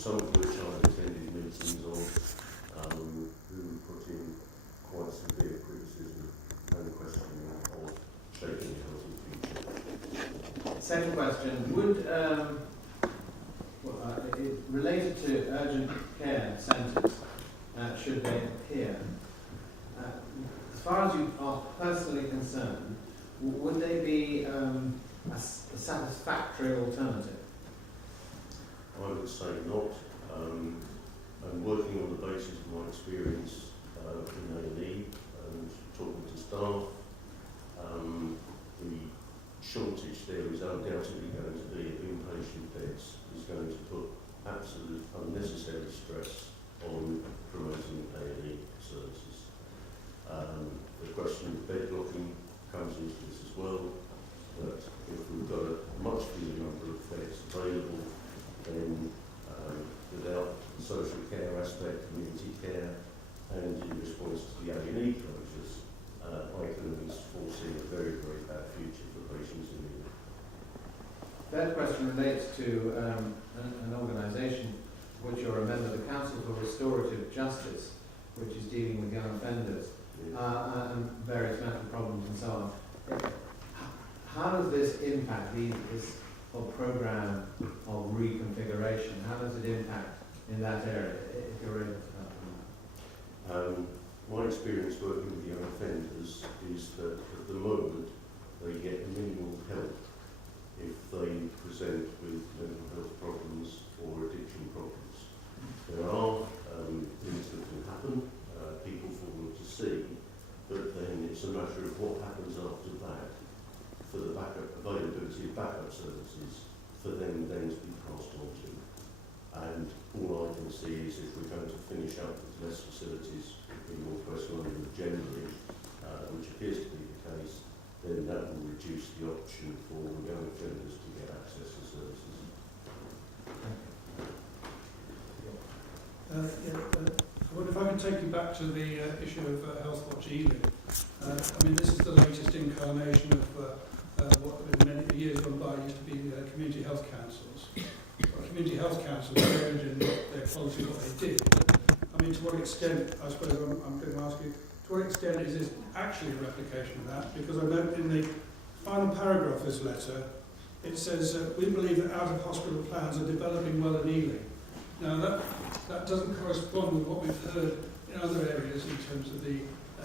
some of which I've attended meetings of, who put in quite severe criticism and questioning of shaping health in the future. Second question, would, related to urgent care centres, should they appear, as far as you are personally concerned, would they be a satisfactory alternative? I would say not. I'm working on the basis of my experience in A&E and talking to staff. The shortage there is undoubtedly going to be of inpatient beds, is going to put absolute unnecessary stress on promoting A&E services. The question of bed blocking comes into this as well, that if we've got a much bigger number of beds available, then without the social care aspect, community care, and in response to the A&E closures, I can at least foresee a very, very bad future for patients in England. Third question relates to an organisation which you're a member of, the Council for Restorative Justice, which is dealing with young offenders and various mental problems and so on. How does this impact this programme of reconfiguration? How does it impact in that area, if you're able to help them? My experience working with young offenders is that at the moment they get minimal help if they present with mental health problems or addiction problems. There are things that can happen, people fall them to see, but then it's a matter of what happens after that for the backup availability of backup services for them then to be passed on to. And all I can see is if we're going to finish up with less facilities in North West London generally, which appears to be the case, then that will reduce the option for young offenders to get access to services. I wonder if I could take you back to the issue of Health Watch Ealing. I mean, this is the latest incarnation of what in many years gone by used to be community health councils. Well, community health councils changed in their policy, what they did. I mean, to what extent, I suppose I'm going to ask you, to what extent is this actually a replication of that? Because I note in the final paragraph of this letter, it says, we believe that out-of-hospital plans are developing well in Ealing. Now, that doesn't correspond with what we've heard in other areas in terms of the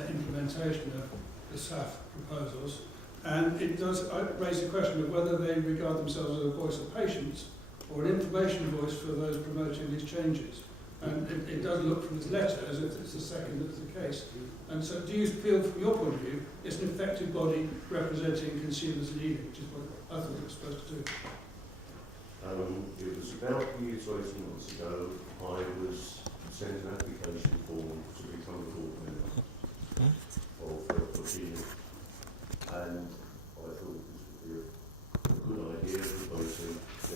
implementation of the SAF proposals. And it does raise the question of whether they regard themselves as a voice of patients or an information voice for those promoting these changes. And it does look from this letter as if it's the second that's the case. And so do you feel, from your point of view, it's an effective body representing consumers in Ealing, which is what I thought it was supposed to do? It was about 18 months ago, I was sent an application form to become a board member of Ealing. And I thought this would be a good idea for both to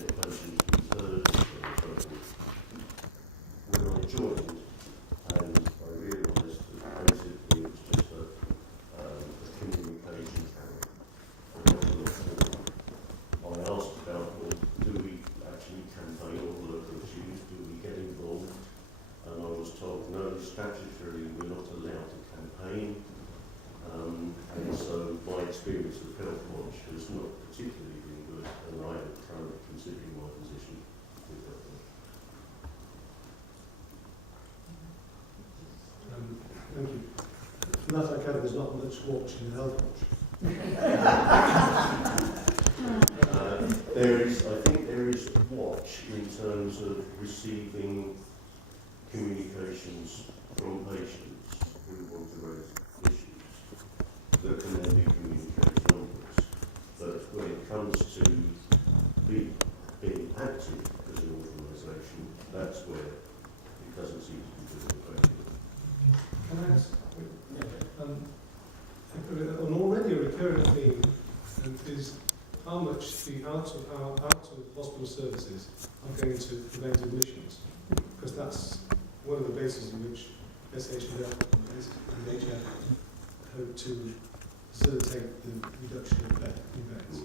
get patients to be heard and so forth. When I joined, and I realised that basically it was just a communication channel. I asked about, well, do we actually campaign on local issues? Do we get involved? And I was told, no, statutorily we're not allowed to campaign. And so my experience of Health Watch has not particularly been good, and I am currently considering my position with Health Watch. Thank you. From that I gather there's not much watch in the Health Watch. I think there is watch in terms of receiving communications from patients who want to raise issues that can then be communicated onwards. But when it comes to being active as an organisation, that's where it doesn't seem to be doing effectively. Can I ask? An already a recurring theme is how much the out of hospital services are going to prevent admissions, because that's one of the bases in which SHL and HF hope to facilitate the reduction of beds.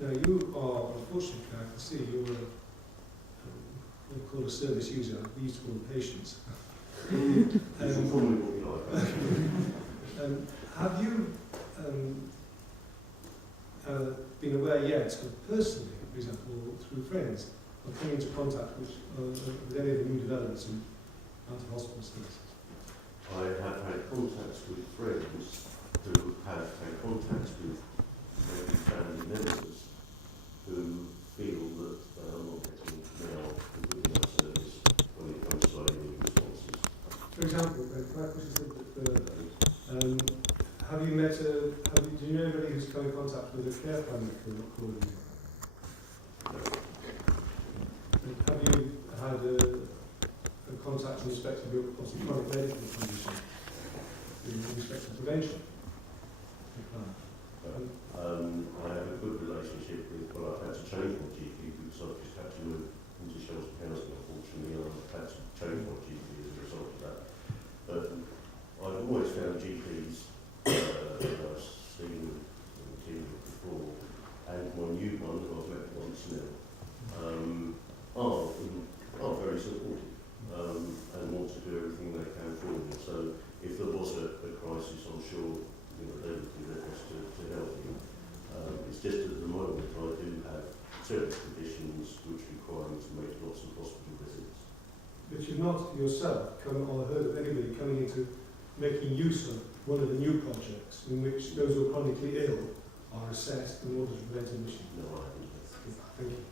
Now you are, unfortunately, I can see you're what we call a service user. We used to call them patients. You can call me what you like. Have you been aware yet of personally, for example, through friends, of coming into contact with any of the new developments in out-of-hospital services? I have had contacts with friends who have had contacts with maybe family members who feel that they are not getting now the good enough service when it comes to any responses. For example, can I push this a bit further? Have you met do you know anybody who's come in contact with a care plan coordinator? No. Have you had a contact in respect of your possible chronic medical condition, in respect to prevention? I have a good relationship with, well, I've had to change my GP because I've just had to move into sheltered housing, unfortunately, and I've had to change my GP as a result of that. But I've always found GPs that I've seen and dealt with before, and my new one, who I've met once now, are very supportive and want to do everything they can for me. So if there was a crisis, I'm sure they would do their best to help me. It's just at the moment I do have certain conditions which require me to make lots of hospital visits. But you've not yourself come or heard of anybody coming into making use of one of the new projects in which those who are chronically ill are assessed in order to prevent admission? No, I haven't. Thank you.